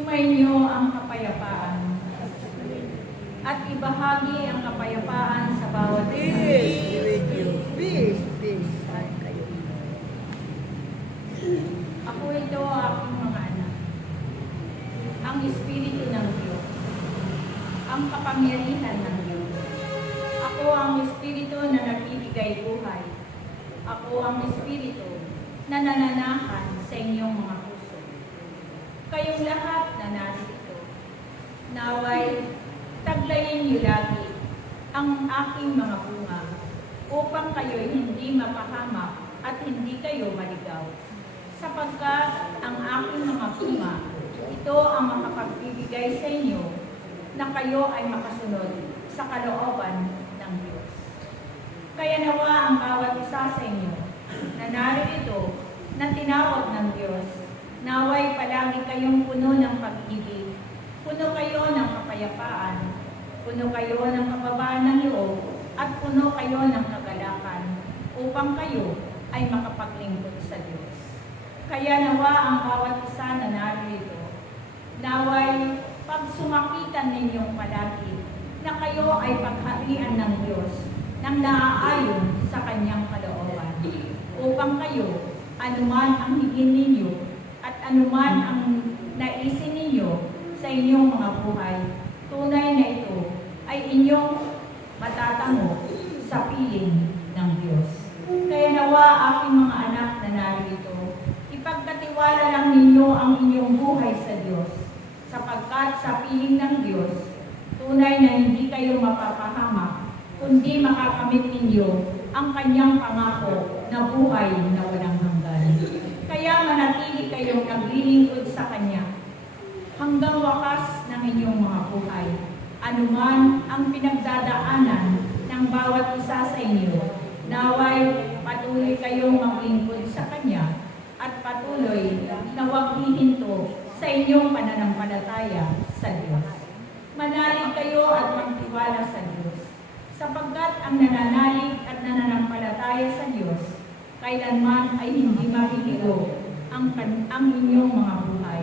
Sumainyo ang kapayapaan at ibahagi ang kapayapaan sa bawat isa. Peace be with you. Peace, peace. Ay, kayo. Ako ito aking mga anak, ang Espiritu ng Diyos, ang kapangyarihan ng Diyos. Ako ang Espiritu na nagbibigay buhay. Ako ang Espiritu na nananahan sa inyong mga puso. Kayong lahat na narito, naway taglayin niyo lagi ang aking mga bunga upang kayo'y hindi mapahamak at hindi kayo maligaw. Sapagkat ang aking mga bunga, ito ang makapagbibigay sa inyo na kayo ay makasunod sa kalooban ng Diyos. Kaya nawa ang bawat isa sa inyo na narito na tinawag ng Diyos, naway palagi kayong puno ng pag-ibig, puno kayo ng kapayapaan, puno kayo ng kababaan ng loob, at puno kayo ng kagalakan upang kayo ay makapaglingkod sa Diyos. Kaya nawa ang bawat isa na narito, naway pagsumakitan ninyong palagi na kayo ay pagharian ng Diyos nang naaayon sa kanyang kalooban, upang kayo, anuman ang hingin ninyo at anuman ang naisin ninyo sa inyong mga buhay, tunay na ito ay inyong matatango sa piling ng Diyos. Kaya nawa aking mga anak na narito, ipagkatiwala lang ninyo ang inyong buhay sa Diyos, sapagkat sa piling ng Diyos, tunay na hindi kayo mapapahamak, kundi makakamit ninyo ang kanyang pangako na buhay na walang hanggan. Kaya manatili kayong naglilingkod sa Kanya hanggang wakas ng inyong mga buhay. Anuman ang pinagdadaanan ng bawat isa sa inyo, naway patuloy kayong maglingkod sa Kanya at patuloy na huwag hihinto sa inyong pananampalataya sa Diyos. Manalig kayo at magtiwala sa Diyos, sapagkat ang nananalig at nananampalataya sa Diyos, kailanman ay hindi mahiligo ang inyong mga buhay.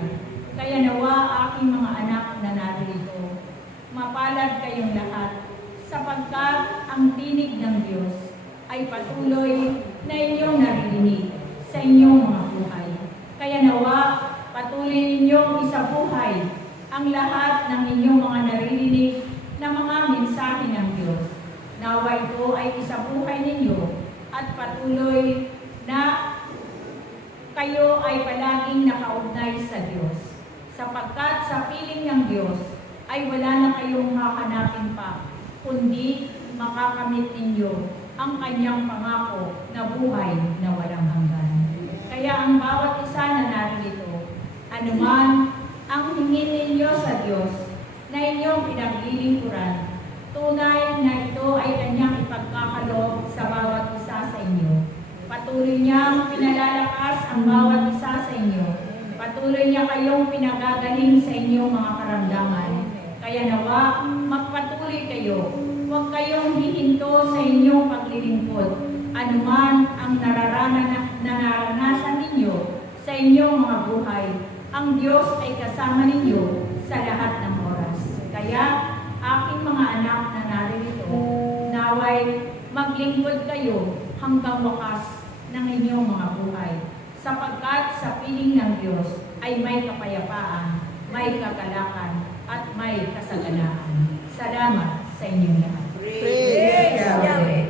Kaya nawa aking mga anak na narito, mapalad kayong lahat, sapagkat ang tinig ng Diyos ay patuloy na inyong naririnig sa inyong mga buhay. Kaya nawa patuloy ninyong isabuhay ang lahat ng inyong mga naririnig na mga mensahe ng Diyos. Nawa ito ay isabuhay ninyo at patuloy na kayo ay palaging nakaugnay sa Diyos. Sapagkat sa piling ng Diyos ay wala na kayong hahanapin pa, kundi makakamit ninyo ang kanyang pangako na buhay na walang hanggan. Kaya ang bawat isa na narito, anuman ang hingin ninyo sa Diyos na inyong pinaglilingkuran, tunay na ito ay kanyang ipagkakaloob sa bawat isa sa inyo. Patuloy niyang pinalalakas ang bawat isa sa inyo. Patuloy niya kayong pinagagaling sa inyong mga karamdaman. Kaya nawa, magpatuloy kayo. Huwag kayong hihinto sa inyong paglilingkod. Anuman ang nararanasan ninyo sa inyong mga buhay, ang Diyos ay kasama ninyo sa lahat ng oras. Kaya, aking mga anak na narito, naway maglingkod kayo hanggang wakas ng inyong mga buhay. Sapagkat sa piling ng Diyos ay may kapayapaan, may kagalakan, at may kasaganaan. Salamat sa inyong lahat. Praise Yahweh.